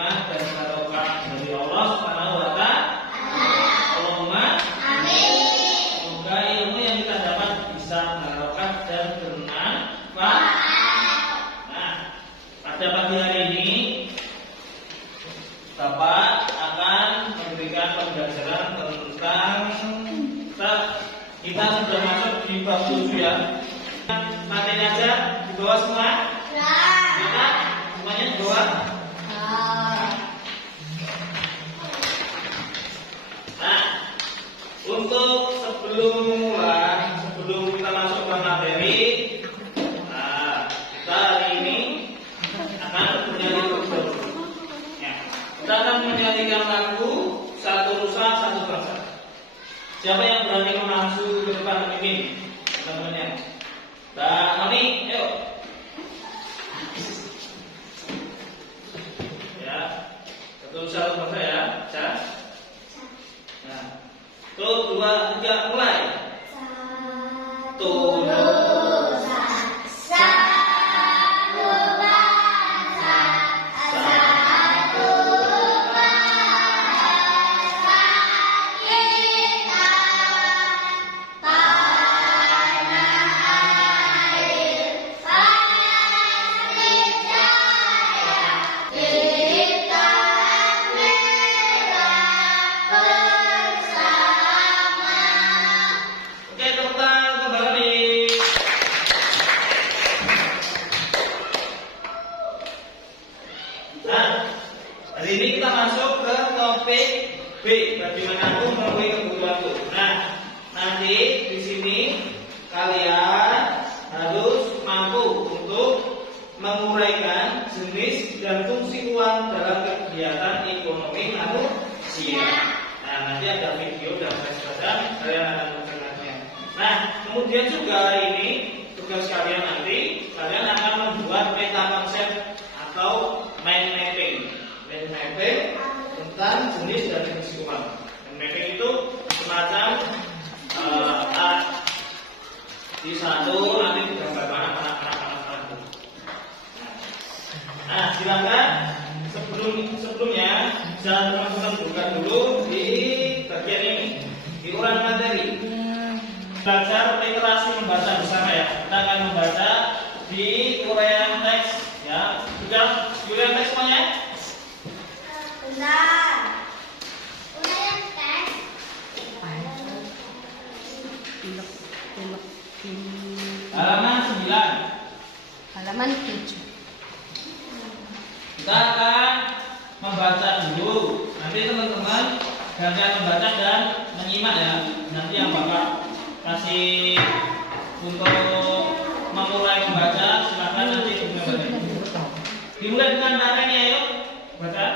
nikmat dan barokah dari Allah Subhanahu wa Ta'ala. Allahumma amin. Semoga ilmu yang kita dapat bisa barokah dan bermanfaat. Nah, pada pagi hari ini Bapak akan memberikan pembelajaran tentang kita sudah masuk di bab 7 ya. Materi aja di bawah semua? Ya. Kita semuanya di bawah? Nah, untuk sebelum kita masuk ke materi, kita hari ini akan menyanyi lagu. Ya, kita akan menyanyikan lagu Satu Nusa Satu Bangsa. Siapa yang berani maju ke depan memimpin teman-temannya? Dan Mami, ayo. Ya, Satu Satu Bangsa ya, baca. Nah, 1, 2, 3, mulai. Satu Nusa, satu bangsa, satu bangsa kita, tanah air pasti jaya, kita merah bersama. Oke, tepuk tangan kembali. Nah, hari ini kita masuk ke topik B, bagaimana aku memenuhi kebutuhanku. Nah, nanti di sini kalian harus mampu untuk menguraikan jenis dan fungsi uang dalam kegiatan ekonomi manusia. Nah, nanti ada video dan presentasi kalian akan menceritakannya. Nah, kemudian juga hari ini tugas kalian nanti kalian akan membuat peta konsep atau mind mapping tentang jenis dan fungsi uang. Mind mapping itu semacam di satu nanti digambarkan anak-anak. Nah, silakan sebelumnya jangan teman-teman buka dulu di bagian ini di ulang materi. Belajar literasi membaca bersama ya. Kita akan membaca di uraian teks ya. Sudah uraian teks semuanya? Benar. Uraian teks. Halaman 9. Halaman 7. Kita akan membaca dulu. Nanti teman-teman gantian membaca dan menyimak ya. Nanti yang Bapak kasih untuk memulai membaca, silakan nanti membaca. Dimulai dengan materi ayo baca.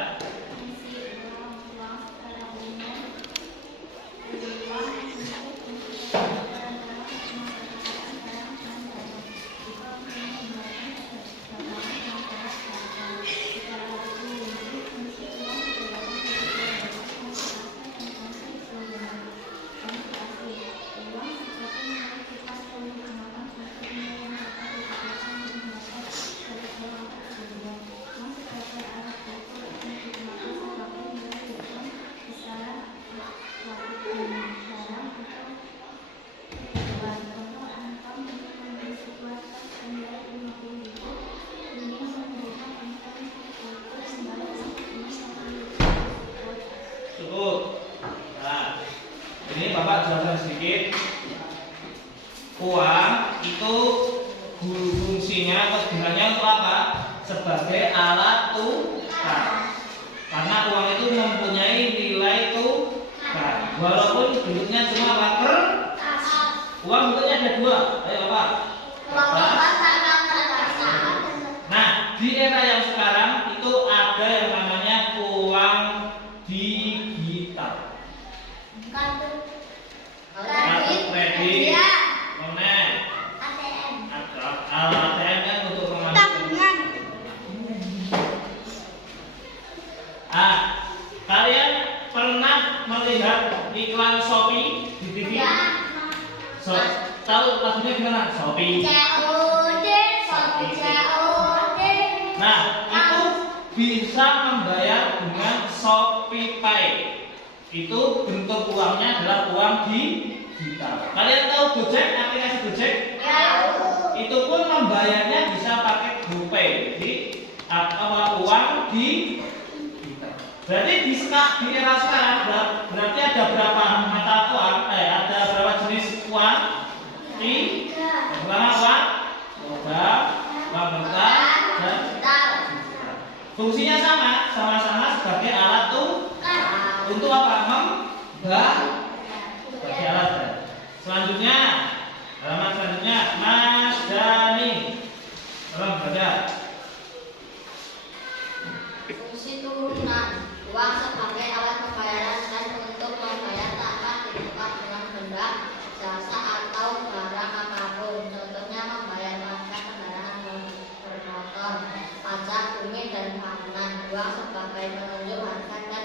Cukup. Nah, ini Bapak jelaskan sedikit. Uang itu fungsinya atau gunanya untuk apa? Sebagai alat tukar. Karena uang itu mempunyai nilai tukar. Walaupun bentuknya cuma kertas. Uang bentuknya ada dua. Ayo Bapak. Nah, di era yang sekarang itu ada yang namanya uang digital. Kartu kredit, monet, ATM kan untuk Tabungan. Kalian pernah melihat iklan Shopee di TV? Ya. Tahu lagunya gimana? Shopee. COD. Nah, bisa membayar dengan ShopeePay. Itu bentuk uangnya adalah uang digital. Kalian tahu Gojek, aplikasi Gojek? Itu pun membayarnya bisa pakai GoPay. Jadi uang digital. Berarti di era sekarang berarti ada berapa mata uang? Ada berapa jenis uang? Pertama uang logam, uang kertas, dan fungsinya sama-sama sebagai alat untuk apa? Sebagai alat. Selanjutnya, halaman selanjutnya, Mas Dani. Tolong baca. Fungsi turunan uang sebagai alat pembayaran dan untuk membayar tanpa ditukar dengan benda, jasa atau barang apapun. Contohnya membayar pajak kendaraan bermotor, pajak bumi dan bangunan. Uang sebagai penunjuk harga dan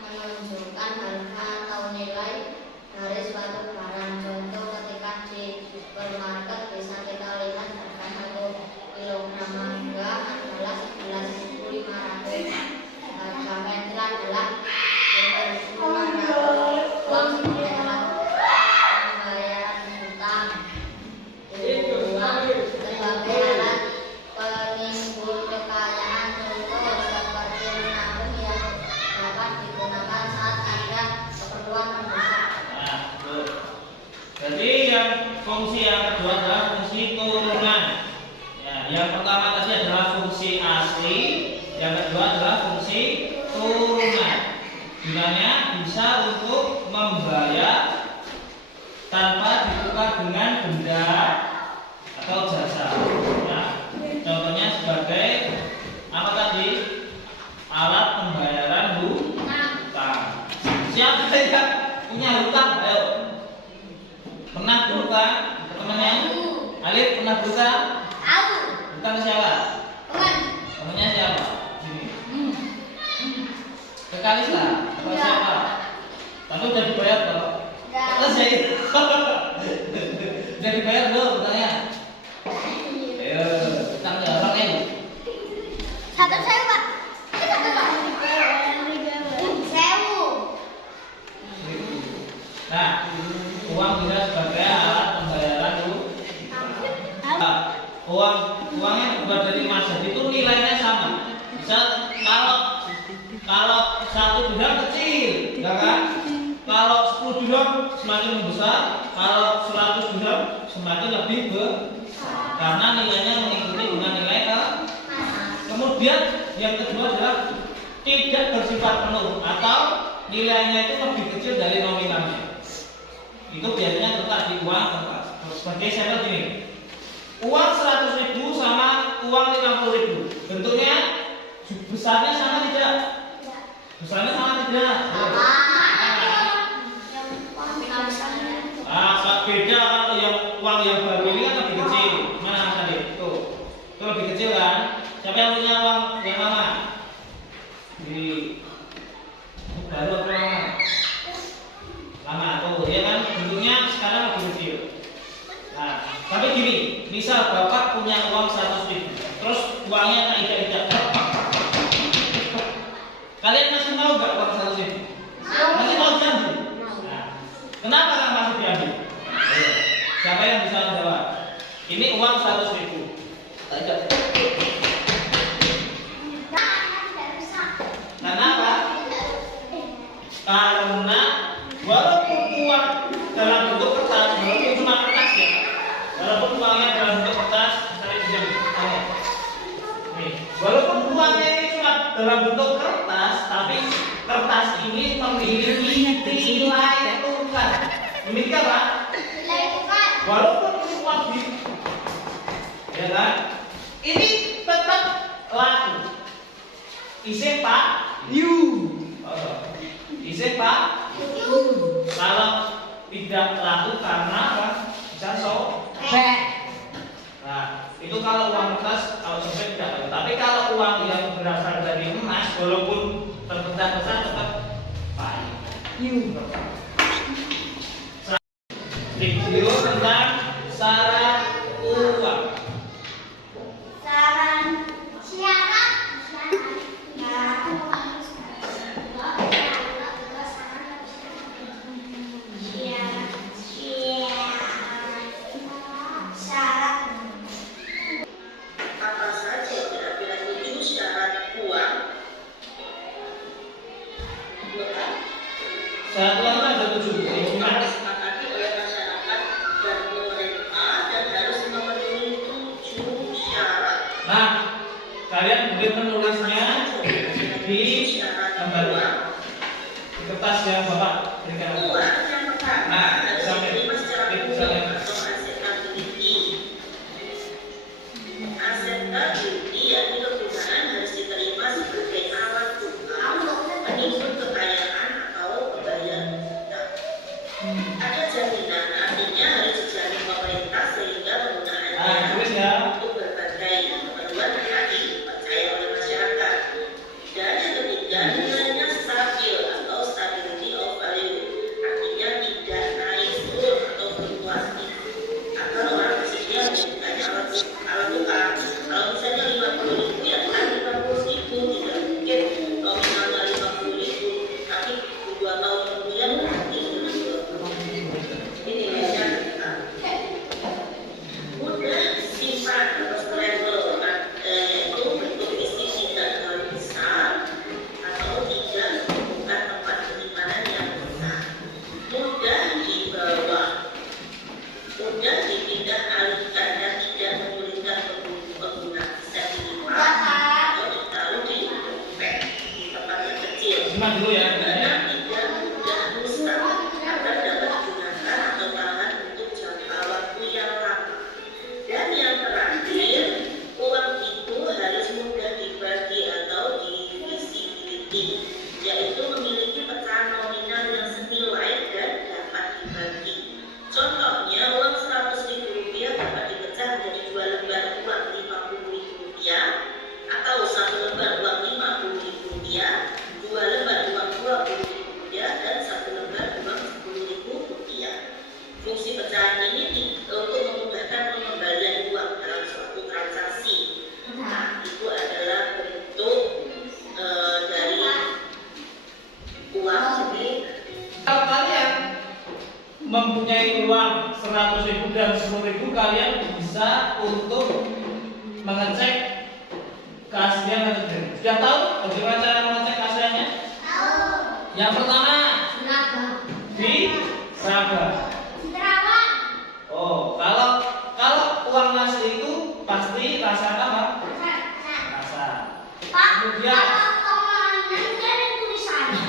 menunjukkan harga atau nilai dari suatu barang. Contoh ketika di supermarket bisa kita lihat harga 1 kilogram mangga adalah 11.500. Harga meter adalah 12.500. Uang sebagai alat pembayaran hutang. Uang sebagai alat penimbun kekayaan. Contoh seperti menabung yang dapat digunakan saat ada keperluan mendesak. Nah, tuh. Jadi fungsi yang kedua adalah fungsi turunan. Ya, yang pertama tadi adalah fungsi asli, yang kedua adalah fungsi turunan. Gunanya bisa untuk membayar tanpa ditukar dengan benda atau jasa. Nah, contohnya sebagai apa tadi? Alat pembayaran hutang. Siapa yang punya hutang? Ayo. Pernah berhutang? Temannya? Alif pernah berhutang? Hutang ke siapa? Temannya siapa? Sini. Ke Kalista? Atau siapa? Tapi udah dibayar toh? Selesai. Udah dibayar belum hutangnya? Ayo, hutangnya orang ini. Satu sewu, Pak. Sewu. Nah, uang bisa sebagai alat pembayaran uangnya dibuat dari emas, jadi itu nilainya sama. Bisa kalau 1 dirham kecil, ya kan? Kalau 10 dirham semakin membesar, kalau 100 dirham semakin lebih besar karena nilainya mengikuti dengan nilai Kemudian yang kedua adalah tidak bersifat penuh atau nilainya itu lebih kecil dari nominalnya. Itu biasanya terletak di uang kertas. Sebagai sampel gini, uang 100.000 sama uang 50.000, bentuknya besarnya sama tidak? Besarnya sama tidak? Beda kalau yang uang yang baru ini kan lebih kecil. Mana tadi? Tuh, itu lebih kecil kan? Siapa yang punya uang yang lama? Di baru atau lama? Lama tuh, ya kan? Bentuknya sekarang lebih kecil. Nah, tapi gini, misal bapak punya uang 100.000, terus uangnya tak ijak-ijak. Kalian masih mau nggak uang 100.000? Masih mau diambil? Nah, kenapa nggak masih diambil? Ayo, siapa yang bisa menjawab? Ini uang 100.000. Tak ijak. Karena apa? Karena walaupun uang dalam bentuk kertas, walaupun cuma kertas ya, walaupun uangnya dalam bentuk kertas, misalnya pinjam, nih, walaupun uangnya ini cuma dalam bentuk kertas, tapi kertas ini memiliki nilai tukar. Memiliki apa? Nilai tukar. Walaupun ini uang ya kan? Ini tetap laku. Isih Pak, isih Pak. Kalau tidak laku karena apa? Bisa sobek. Nah, itu kalau uang kertas, kalau sobek tidak laku. Tapi kalau uang yang berasal dari emas, walaupun terpecah besar tetap baik. Video tentang syarat uang. Saran siapa? Kalian boleh menulisnya di gambar di kertas yang Bapak berikan. Nah, sampai aset liability yakni kegunaan harus diterima sebagai alat tukar menimbun kekayaan atau pembayaran utang. Ada jaminan, artinya harus dijamin pemerintah sehingga penggunaannya tulis ya. untuk berbagai keperluan tadi dipercaya oleh masyarakat. Dan yang ketiga, nilainya stabil atau stability of value, artinya tidak naik turun atau fluktuatif. Agar orang bersedia membukanya alat tukar. Kalau misalnya 50.000 ya kan 50.000, tidak mungkin nominalnya 50.000 tapi 2 tahun kemudian berarti dengan 20.000. Ini nilainya kita mudah simpan atau stable, yaitu bentuk fisik tidak terlalu besar atau tidak membutuhkan tempat penyimpanan yang besar, mudah dibawa, mudah dipindah alihkan dan tidak menyulitkan pengguna, bisa disimpan atau ditaruh di dompet di tempat yang kecil. Simak dulu ya. Dan tidak mudah rusak agar dapat digunakan atau tahan untuk jangka waktu yang lama. Dan yang terakhir, uang itu harus mudah dibagi atau divisibility, yaitu memiliki pecahan nominal yang senilai dan dapat dibagi. Contohnya, uang Rp100.000 dapat dipecah menjadi 2 lembar uang Rp50.000 atau 1 lembar uang Rp50.000, 2 lembar uang Rp20.000 dan 1 lembar uang Rp10.000. Fungsi pecahan ini untuk memudahkan pengembalian uang dalam suatu transaksi. Nah, itu adalah bentuk dari uang ini. Kalau kalian mempunyai uang 100.000 dan 10.000, kalian bisa untuk mengecek keaslian atau tidak. Sudah tahu bagaimana cara mengecek keasliannya? Tahu. Yang pertama Naga. di Saga. Terawan. Oh, kalau uang asli itu pasti rasa apa? Rasa. Pak, Kemudian kalau omongan kan ada tulisannya.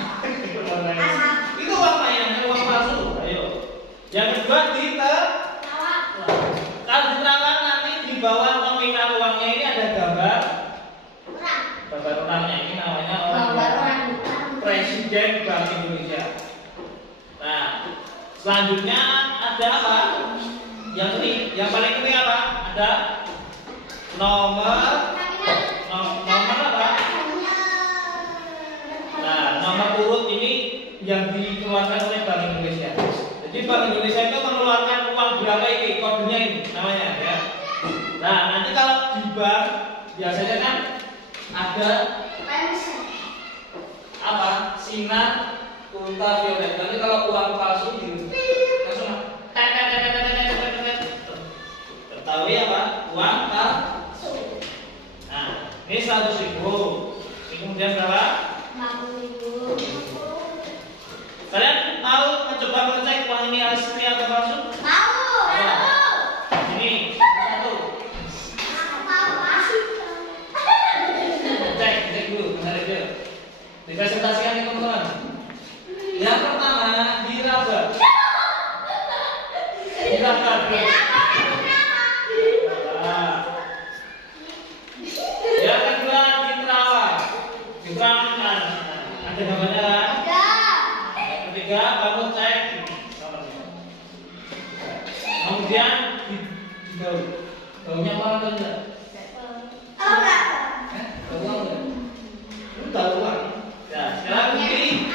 itu uang mainan, uang palsu. Ayo. Yang kedua di Terawan. kalau di Terawang nanti di bawah nominal uangnya ini ada gambar. Orang. Gambar orangnya ini namanya orang Gambar yang orang. Presiden Bank Indonesia. Nah, selanjutnya ada apa? Yang ini, yang paling penting apa? Ada nomor apa? Nah, nomor urut ini yang dikeluarkan oleh Bank Indonesia. Jadi Bank Indonesia itu mengeluarkan uang berapa ini, kodenya ini namanya ya. Nah, nanti kalau di bank biasanya kan ada apa? Sinar ultraviolet. Nanti kalau uang palsu di langsung ketahui apa? Uang palsu. Nah, ini 100.000. Ini kemudian berapa? 50.000. Kalian mau mencoba mengecek uang ini asli atau palsu? Tahu. Ini satu. Cek dulu, benar itu. Dipresentasikan nih teman-teman. Yang pertama diraba. Diraba. Nah. Yang kedua diterawang. Diterangkan. Ada gambarnya kan? Yang ketiga kamu cek nomornya. Kemudian digaul. Gaulnya apa atau enggak? Tahu enggak? Lu tahu uang. Ya, sekarang begini.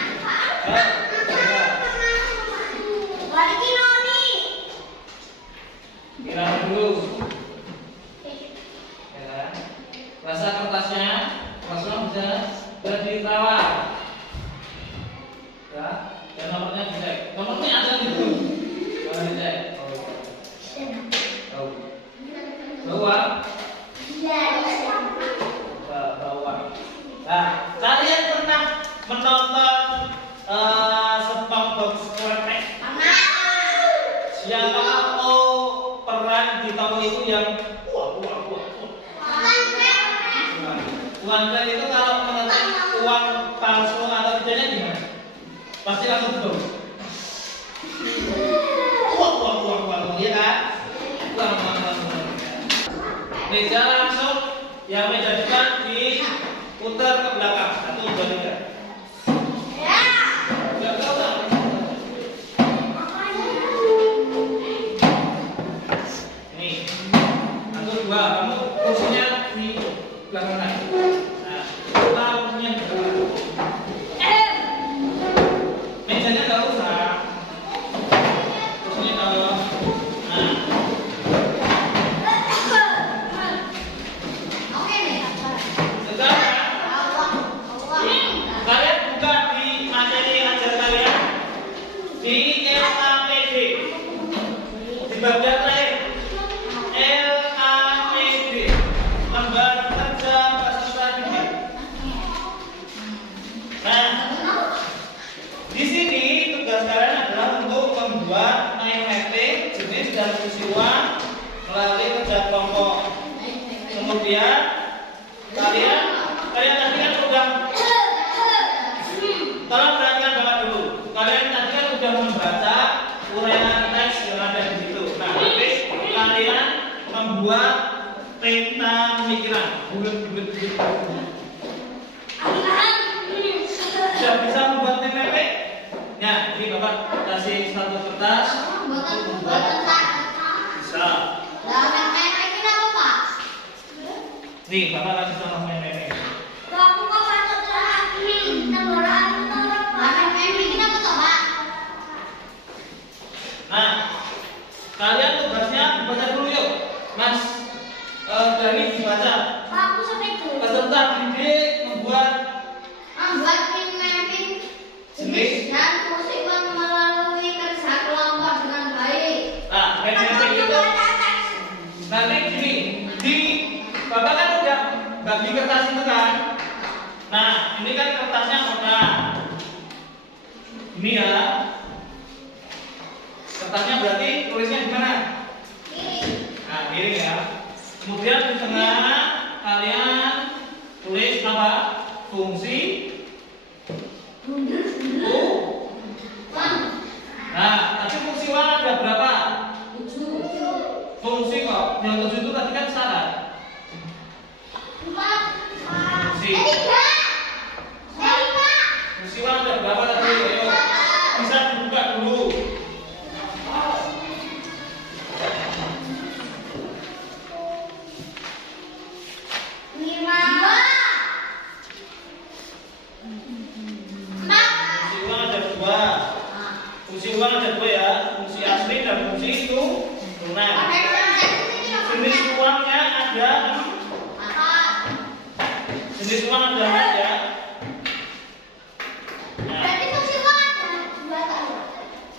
Kira dulu. Ya kan? Rasa kertasnya langsung bisa diterawang. Ya, dan nomornya dicek. Nomornya ada di situ. Mana dicek? Tahu. Bawa. Bawa. Nah, kalian pernah menonton SpongeBob SquarePants? Siapa tahu peran di tahun itu yang wah. Uang keren itu kalau mengetik uang palsu atau tidaknya gimana? Pasti langsung betul. Uang, ya kan? Uang. Meja langsung, yang meja depan diputar ke belakang. 1, 2, 3. Enggak usah. Ini. 1, 2. Kamu kursinya di belakang kanan. Nah, kita kursinya di belakang. Mejanya enggak usah. Kursinya taruh. Nah. Sekarang kalian buka di materi ajar kalian di LAPD di bagian terakhir LAPD lembar kerja peserta didik. Nah, di sini tugas kalian adalah untuk membuat mapping jenis dan fungsi uang melalui kerja kelompok. Kemudian kalian tadi kan sudah, tolong perhatikan Bapak dulu. Kalian tadi kan sudah membaca uraian teks yang ada di situ. Nah, nanti kalian membuat peta pemikiran. Bulet. Sudah bisa membuat TPP? Ya, ini Bapak kasih satu kertas. Bisa. Nih, Bapak kasih contoh TPP. Nah, kalian tugasnya baca dulu yuk, Mas. Dari dibaca. Peserta didik membuat jenis dan fungsi uang melalui kerja kelompok dengan baik. Nah, mapping itu. Nanti gini, di Bapak kan udah bagi kertas itu kan. Nah, ini kan kertasnya kotak. Ini ya. Kertasnya berarti tulisnya di mana? Nah, miring ya. Kemudian di tengah kalian tulis apa? Fungsi Nah, tadi fungsi uang ada berapa? 7. Fungsi kok. Yang 7 itu tadi kan syarat. Fungsi. Fungsi uang ada berapa tadi? Ayo. Bisa dibuka dulu. Fungsi uang ada dua ya, fungsi asli dan fungsi turunan. Jenis uangnya ada 4. Jenis uang ada 4 ya. Berarti fungsi uang ada 2.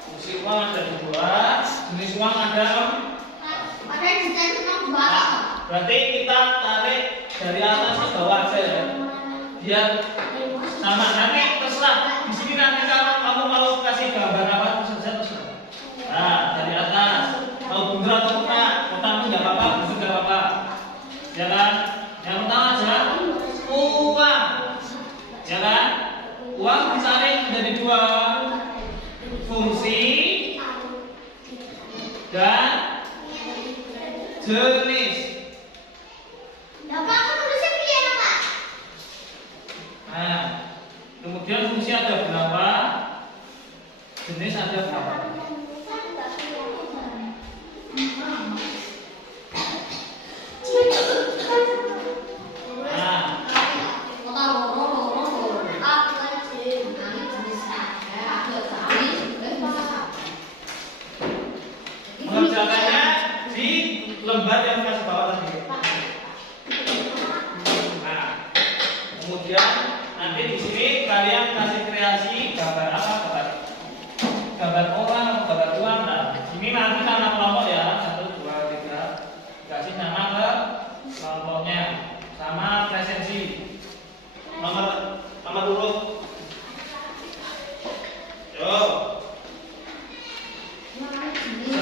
Fungsi uang ada 2, jenis uang ada 4. Ada desain sama Nah, bawah. berarti kita tarik dari atas ke bawah aja ya. Biar sama. Nanti terserah. Di sini nanti kalau kamu mau kasih gambar apa saja terserah. Nah, dari atas mau bunga atau enggak, kotak pun nggak apa-apa, busuk nggak apa-apa. Ya kan? Yang pertama aja uang. Ya kan? Uang ditarik menjadi 2. Fungsi dan jenis. Bapak aku tulisnya piye, Pak? Nah, kemudian fungsi ada berapa? Jenis ada berapa? Nah, mengerjakannya di lembar yang kasih bawah tadi. Nah, kemudian nanti di sini kalian kasih kreasi gambar apa? Gambar orang atau gambar uang. Nah, ini nanti nama kelompok ya, 1, 2, 3. Kasih nama ke kelompoknya sama presensi. Nomor urut. Yo.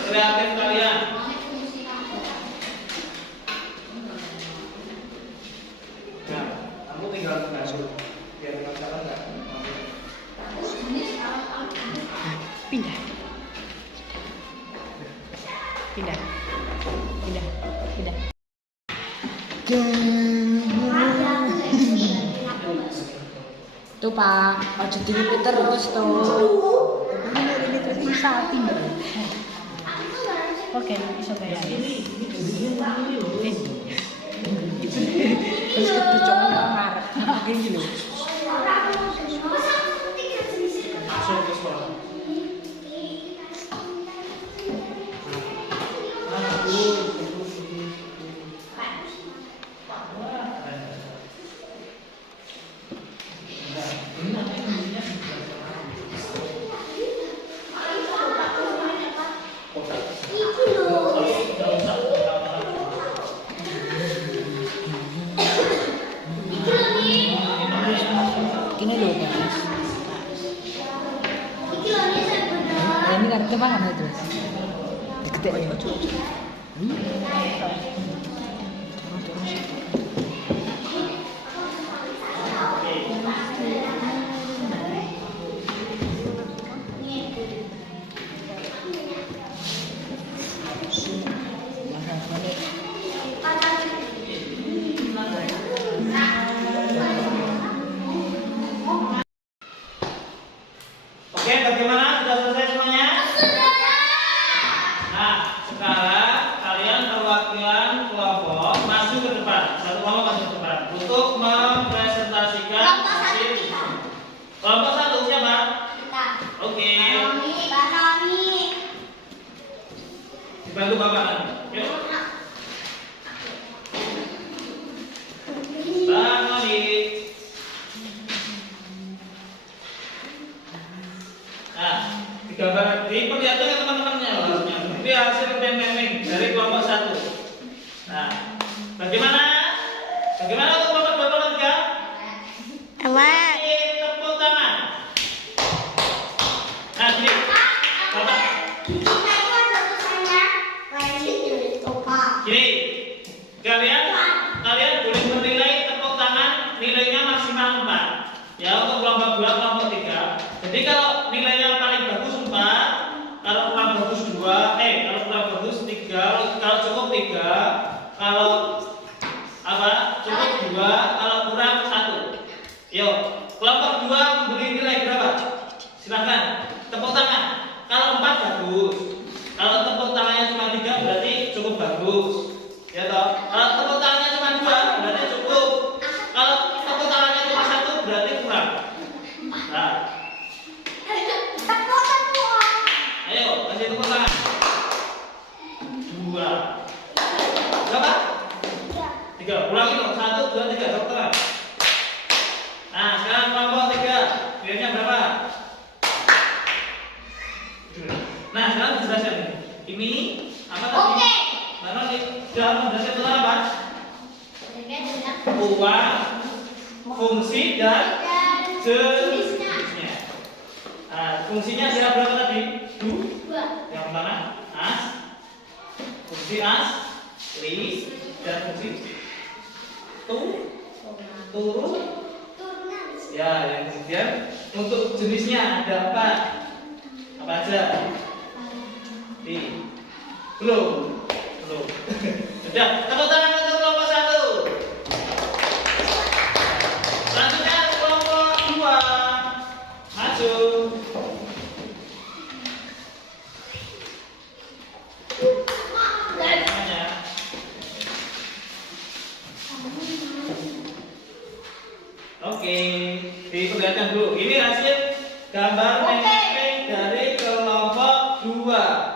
Kreatif kalian. Nah, kamu Pindah. Pindah. Pindah. Pindah. Tuh Pak, ojo dilipat terus tuh. Ini terus bisa pindah. Oke, bisa bayar. Terus ketujuan kamar. Kayak gini. Masuk ke sekolah. Ini loh guys. Ini kan kemana itu? Gede ya. Oke, bagaimana? Sudah selesai semuanya? Nah, sekarang kalian perwakilan kelompok masuk ke depan. Satu kelompok masuk ke depan untuk mempresentasikan hasil. Kelompok satu siapa? Oke. Dibantu Bapak nanti. Yuk. Bang Noni. Nah, digambar, diperlihatkan ke teman-temannya harusnya. Ini hasil pemiming dari kelompok satu. Nah, bagaimana? Bagaimana untuk kelompok 2 kelompok 3? Tepuk tangan. Nah, gini. Bapak. Gini. Kalian boleh bernilai tepuk tangan nilainya maksimal 4. Ya, untuk kelompok 2, kelompok 3. Jadi kalau nilainya paling bagus 4, kalau kurang bagus 2, kalau kurang bagus 3, kalau cukup 3, kalau cukup 2, kalau kurang 1. Yuk, kelompok 2 memberi nilai berapa? Silakan, tepuk tangan. Kalau 4 bagus. Kalau tepuk tangannya cuma 3 berarti cukup bagus. Ya toh? Kalau tepuk tangannya cuma 2 berarti cukup. Kalau tepuk tangannya cuma 1 berarti kurang. Nah, ayo, kasih tepuk tangan. 2. Berapa? 3. Ulangi dong. 1, 2, 3. Tepuk tangan. Nah, sekarang kelompok 3. Nilainya berapa? Nah, sekarang dijelaskan ini. Ini apa tadi? Karena di dalam menjelaskan tentang apa? Uang, fungsi dan jenisnya. Nah, fungsinya ada berapa tadi? 2. Yang pertama, as, fungsi as, list, dan fungsi turun. Ya, yang kemudian untuk jenisnya ada apa? Apa aja? Belum. Sudah, tepuk tangan untuk kelompok 1. Selanjutnya kelompok 2. Maju. Semuanya. Oke, diperlihatkan dulu. Ini hasil gambar mapping dari kelompok 2.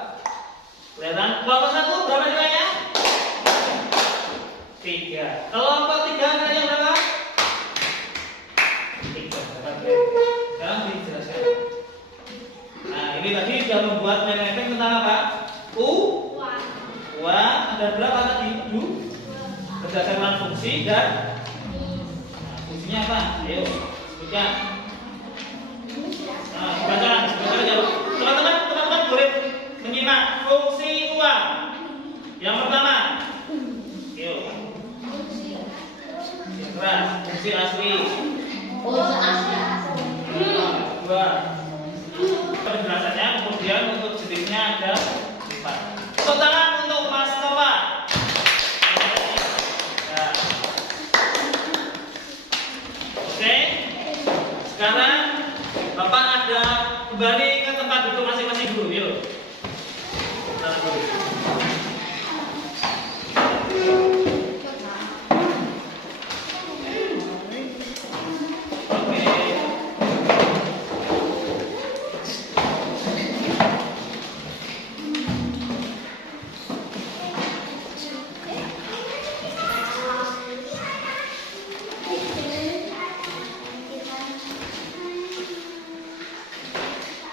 Kelihatan? Kelompok 1 berapa nilainya? 3. Kelompok 3 nilainya berapa? 3. Sekarang dijelaskan. Nah, ini tadi sudah membuat mapping tentang apa? Uang. Ada berapa tadi? Berdasarkan fungsi dan fungsinya apa? Ayo, sebutkan. Nah, bacakan jawab. Teman-teman boleh menyimak fungsi uang. Yang pertama, yuk. Yang keras, fungsi asli. Kedua, penjelasannya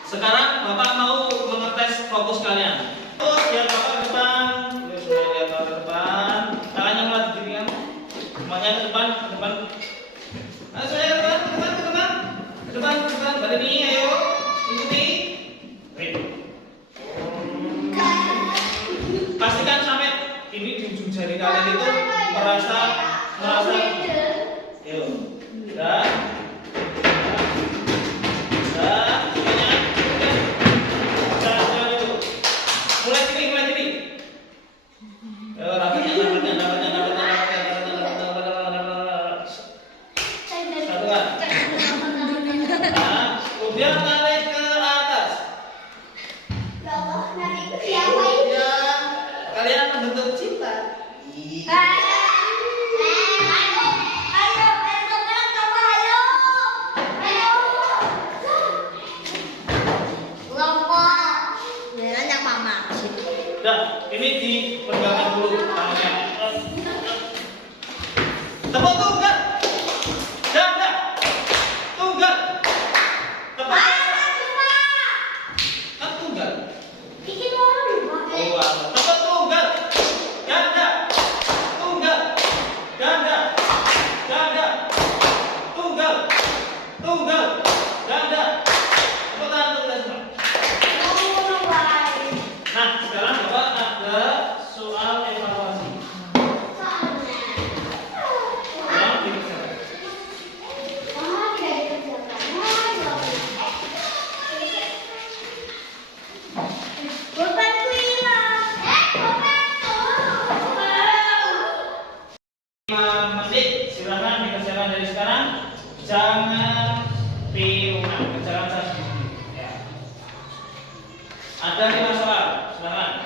Sekarang Bapak mau mengetes fokus kalian. Terus lihat Bapak ke depan. Terus mulai lihat Bapak ke depan. Tangannya mulai begini kan. Semuanya ke depan, ke depan. Ayo semuanya ke depan, ke depan, ke depan. Ke depan, ke depan. Badan ini, ayo. Ikuti. Baik. Pastikan sampai ini di ujung jari kalian itu merasa. Ayo. Dan kemudian tarik ke atas. Kemudian kalian membentuk cinta. Dah, ini dipegangkan dulu tangannya. Tepuk tunggal. Dah. Tunggal. Tepuk. Kan tunggal. Oh, tepuk tunggal. Ganda. Tunggal. Ganda. Ganda. Tunggal. Tunggal. Ganda. Tepuk tangan untuk kita semua. Nah, sekarang Bapak ada soal evaluasi. Yang dikerjakan. Menit, silakan dikerjakan dari sekarang. Jangan piungan, kerjakan saja sendiri. Ya. Ada 5 soal, silakan.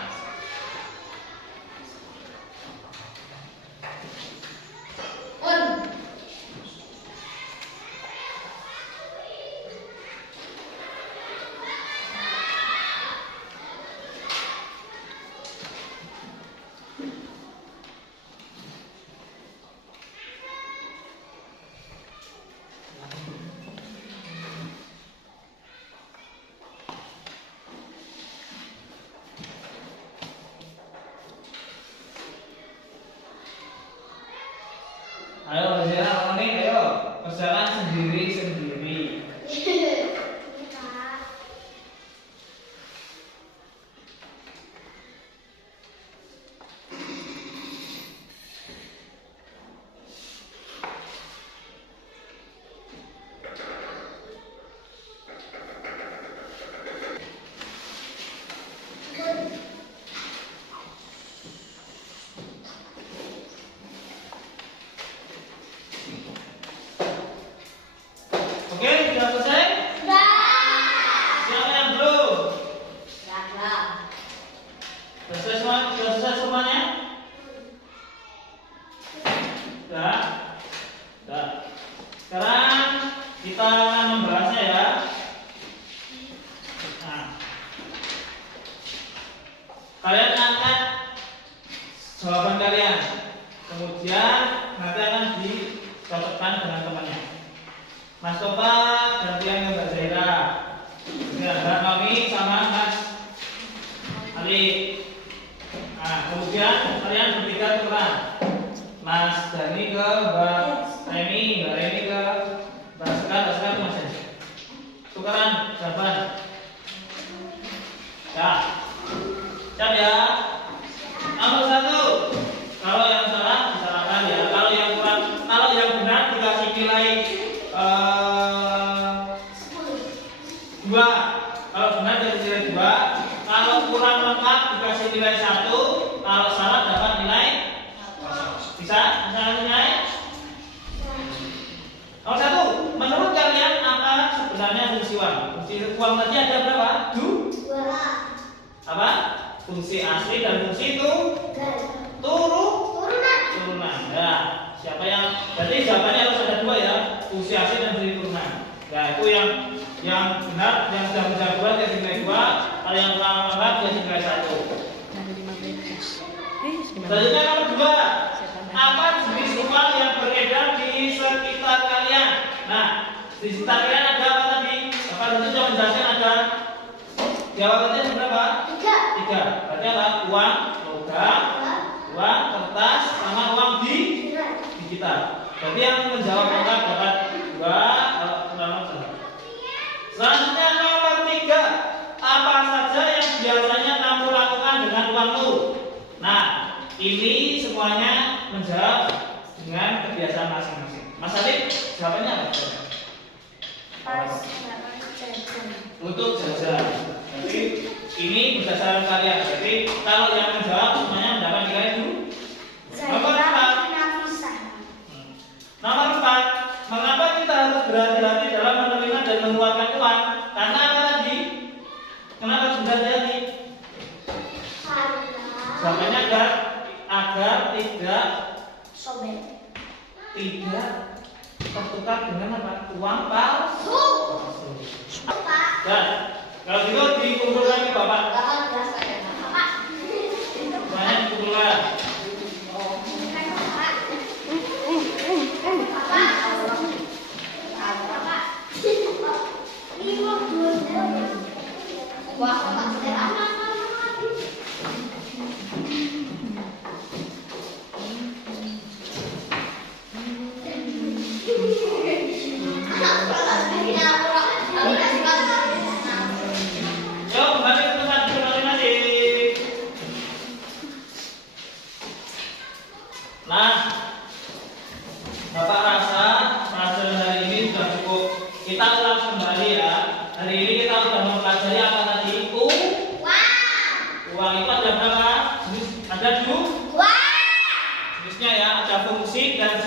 Ayo kerjakan ini, ayo kerjakan sendiri. Oke, sudah selesai? Siapa yang belum? Sudah selesai semuanya? Sudah? Sudah. Sekarang kita akan membahasnya ya. Nah, kalian angkat jawaban kalian. Kemudian nanti akan dicocokkan dengan temannya. Mas Topa gantian ke Mbak Zaira. Mbak Kami sama Mas Ali. Nah, kemudian kalian bertiga tukeran. Mas Dani ke Mbak Reni, Mbak Reni ke Mbak Sekar ke Mas Dani. Tukeran jawaban. Ya. Siap ya? Nomor 1. Kalau yang salah disalahkan ya. Kalau yang kurang, kalau yang benar dikasih nilai 2. Kalau benar dikasih nilai 2. Kalau kurang lengkap dikasih nilai 1. Kalau salah dapat nilai 0. Bisa? Bisa nilai? Nomor 1. Menurut kalian apa sebenarnya fungsi uang? Fungsi uang tadi ada berapa? 2. Apa? fungsi asli dan fungsi itu turunan. Nah, siapa yang berarti jawabannya harus ada dua ya, fungsi asli dan fungsi turunan. Ya itu yang benar, yang sudah menjawab dua jadi nilai 2, kalau yang kurang menganggap jadi nilai 1. Selanjutnya nomor 2. Apa jenis uang yang beredar di sekitar kalian? Nah, di sekitar kalian ada apa tadi? Bapak tentu sudah menjelaskan ada. Jawabannya berapa? 3. Berarti apa? Uang logam, uang kertas, sama uang digital. Berarti yang menjawab lengkap dapat 2, kurang 1. Selanjutnya nomor 3. Apa saja yang biasanya kamu lakukan dengan uangmu? Nah, ini semuanya menjawab dengan kebiasaan masing-masing. Mas Adit, jawabannya apa? Untuk jajan. Jadi ini berdasarkan kalian. Jadi kalau yang menjawab semuanya mendapat nilai dulu. Nomor 4. Nomor 4. Mengapa kita harus berhati-hati dalam menerima dan mengeluarkan uang? Karena apa tadi? Kenapa harus berhati-hati? Jawabannya agar tidak tertukar dengan apa? Uang palsu. Dan kalau gitu dikumpulkan ke Bapak. Semuanya dikumpulkan. Yuk kembali ke tempat duduk masing-masing. Nah, Bapak rasa pelajaran hari ini sudah cukup. Kita ulang kembali ya. Hari ini kita sudah mempelajari apa tadi? Uang itu ada berapa? Jenis, ada dua. Jenisnya ya, ada fungsi dan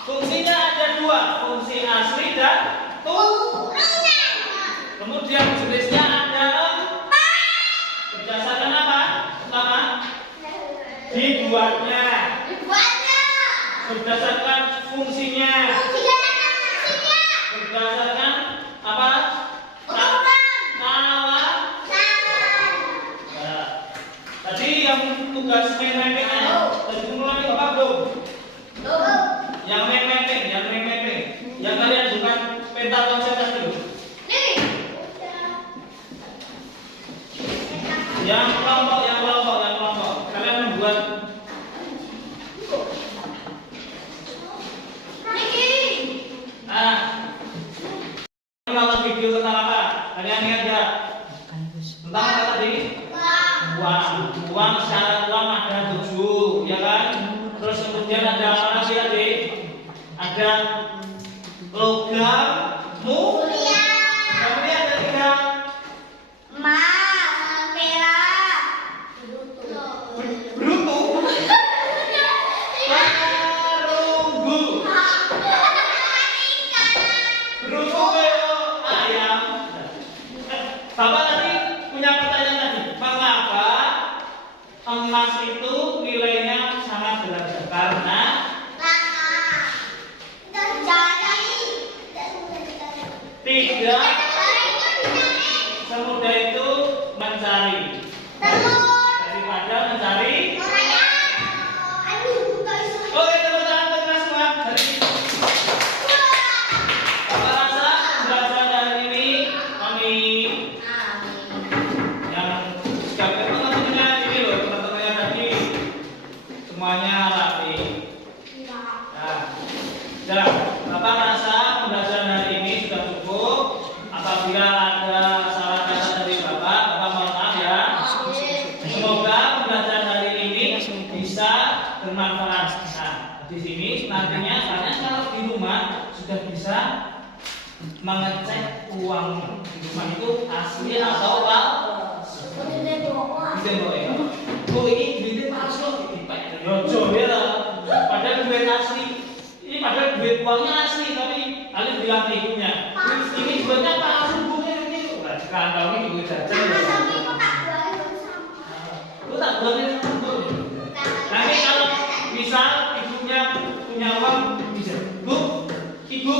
fungsinya ada 2, fungsi asli dan turunan. Kemudian jenisnya ada 4. Berdasarkan apa? Dibuatnya. Berdasarkan fungsinya. Berdasarkan apa? Tadi yang tugas main-mainnya tadi mulai Bapak belum? Yang main-main, yang kalian bukan pentas konsentrasi dulu. Yang kelompok. Kalian membuat nonton video tentang apa? Kalian ingat enggak? Tentang apa tadi? Uang secara uang ada 7, ya kan? Terus kemudian ada apa lagi adik? Ada logam mulia. Kemudian ada 3. Bruto. Perunggu. Bruto ayam. Bapak tadi punya pertanyaan tadi. Mengapa emas itu nilainya sangat berharga? Karena tidak semudah itu mencari daripada mencari. Oke, teman-teman semua. Bapak rasa pembelajaran hari ini kami yang sudah teman-temannya ini loh, teman-temannya tadi semuanya rapi. Nah, Bapak rasa pembelajaran hari ini sudah cukup. Apabila ada salah kata dari Bapak mohon maaf ya. Semoga pembelajaran hari ini bisa bermanfaat. Nah, di sini nantinya kalian kalau di rumah sudah bisa mengecek uang di rumah itu asli atau palsu. Oh ini duitnya palsu, padahal duit asli. Ini padahal duit uangnya asli, tapi kalian bilang ke ibunya, ini duitnya palsu, bunya ini. Kantongnya duit jajan. tak buatnya sama Bu. Nanti kalau misal ibunya punya uang bisa, Bu, Ibu